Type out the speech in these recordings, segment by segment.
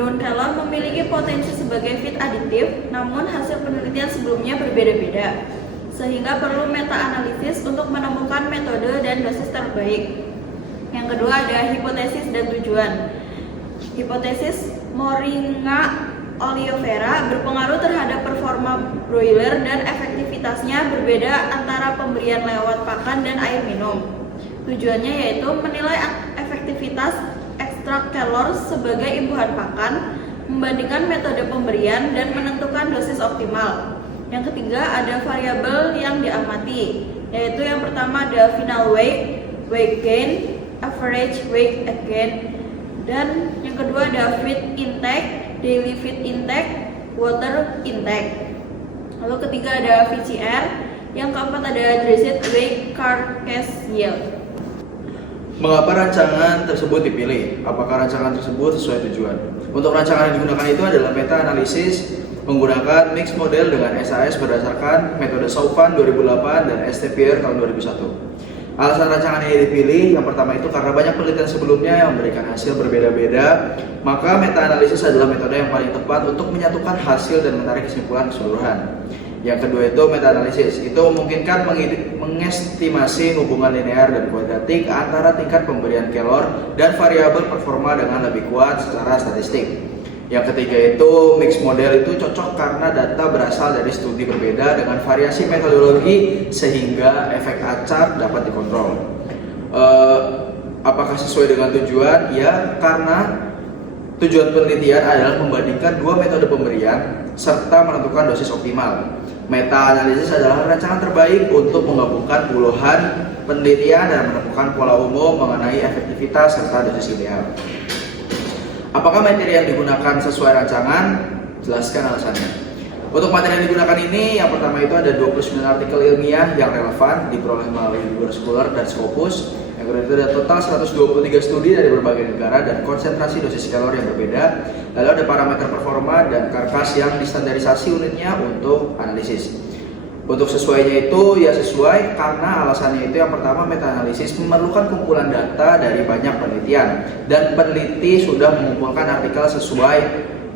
Daun kelor memiliki potensi sebagai feed aditif, namun hasil penelitian sebelumnya berbeda-beda, sehingga perlu meta-analisis untuk menemukan metode dan dosis terbaik. Yang kedua ada hipotesis dan tujuan. Hipotesis Moringa oleifera berpengaruh terhadap performa broiler dan efektivitasnya berbeda antara pemberian lewat pakan dan air minum. Tujuannya yaitu menilai efektivitas ekstrak kelor sebagai imbuhan pakan, membandingkan metode pemberian dan menentukan dosis optimal. Yang ketiga ada variabel yang diamati, yaitu yang pertama ada final weight, weight gain, average weight gain, dan yang kedua ada feed intake, daily feed intake, water intake. Lalu ketiga ada VCR, yang keempat ada dressed weight carcass yield. Mengapa rancangan tersebut dipilih? Apakah rancangan tersebut sesuai tujuan? Untuk rancangan yang digunakan itu adalah meta-analisis menggunakan mix model dengan SAS berdasarkan metode Saufan 2008 dan STPR tahun 2001. Alasan rancangan ini dipilih yang pertama itu karena banyak penelitian sebelumnya yang memberikan hasil berbeda-beda, maka meta-analisis adalah metode yang paling tepat untuk menyatukan hasil dan menarik kesimpulan keseluruhan. Yang kedua itu meta-analisis, itu memungkinkan mengestimasi hubungan linear dan kuadratik antara tingkat pemberian kelor dan variabel performa dengan lebih kuat secara statistik. Yang ketiga itu mix model itu cocok karena data berasal dari studi berbeda dengan variasi metodologi sehingga efek acak dapat dikontrol. Apakah sesuai dengan tujuan? Ya, karena tujuan penelitian adalah membandingkan dua metode pemberian serta menentukan dosis optimal. Meta-analisis adalah rancangan terbaik untuk menggabungkan puluhan penelitian dan menemukan pola umum mengenai efektivitas serta dosis ideal. Apakah materi yang digunakan sesuai rancangan? Jelaskan alasannya. Untuk materi yang digunakan ini, yang pertama itu ada 29 artikel ilmiah yang relevan diperoleh melalui Scholar dan Scopus. Yang kedua itu ada total 123 studi dari berbagai negara dan konsentrasi dosis kelor yang berbeda. Lalu ada parameter performa dan karkas yang distandarisasi unitnya untuk analisis. Untuk sesuainya itu ya sesuai karena alasannya itu yang pertama meta-analisis memerlukan kumpulan data dari banyak penelitian dan peneliti sudah mengumpulkan artikel sesuai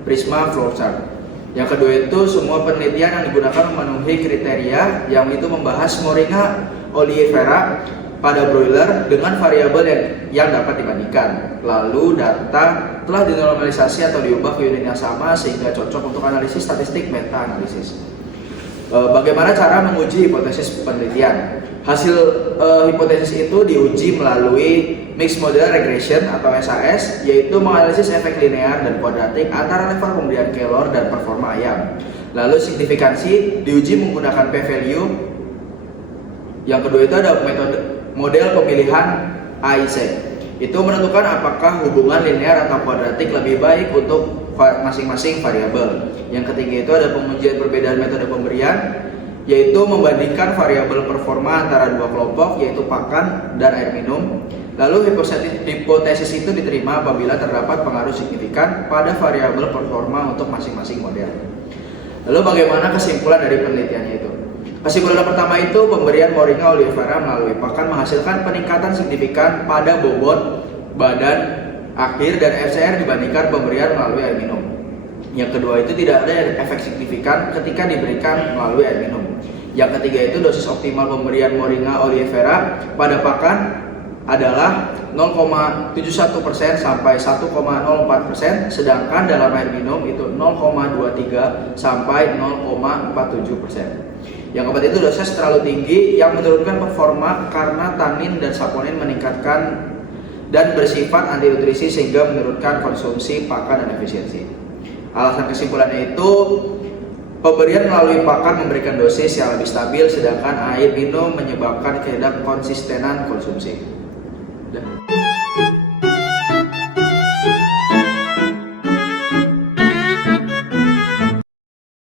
Prisma flowchart. Yang kedua itu semua penelitian yang digunakan memenuhi kriteria yang itu membahas Moringa oleifera pada broiler dengan variabel yang dapat dibandingkan. Lalu data telah dinormalisasi atau diubah ke unit yang sama sehingga cocok untuk analisis statistik meta-analisis. Bagaimana cara menguji hipotesis penelitian? Hasil hipotesis itu diuji melalui mixed model regression atau SAS, yaitu menganalisis efek linear dan kuadratik antara level pemberian kelor dan performa ayam. Lalu signifikansi diuji menggunakan p-value. Yang kedua itu ada model pemilihan AIC. Itu menentukan apakah hubungan linear atau kuadratik lebih baik untuk masing-masing variabel. Yang ketiga itu ada pengujian perbedaan metode pemberian, yaitu membandingkan variabel performa antara dua kelompok, yaitu pakan dan air minum. Lalu hipotesis itu diterima apabila terdapat pengaruh signifikan pada variabel performa untuk masing-masing model. Lalu bagaimana kesimpulan dari penelitiannya itu? Kesimpulan pertama itu pemberian Moringa oleifera melalui pakan menghasilkan peningkatan signifikan pada bobot badan akhir dan FCR dibandingkan pemberian melalui air minum. Yang kedua itu tidak ada efek signifikan ketika diberikan melalui air minum. Yang ketiga itu dosis optimal pemberian Moringa oleifera pada pakan adalah 0,71% sampai 1,04%, sedangkan dalam air minum itu 0,23 sampai 0,47%. Yang keempat itu dosis terlalu tinggi yang menurunkan performa karena tanin dan saponin meningkatkan dan bersifat anti nutrisi sehingga menurunkan konsumsi pakan dan efisiensi. Alasan kesimpulannya itu pemberian melalui pakan memberikan dosis yang lebih stabil sedangkan air minum menyebabkan ketidakkonsistenan konsumsi.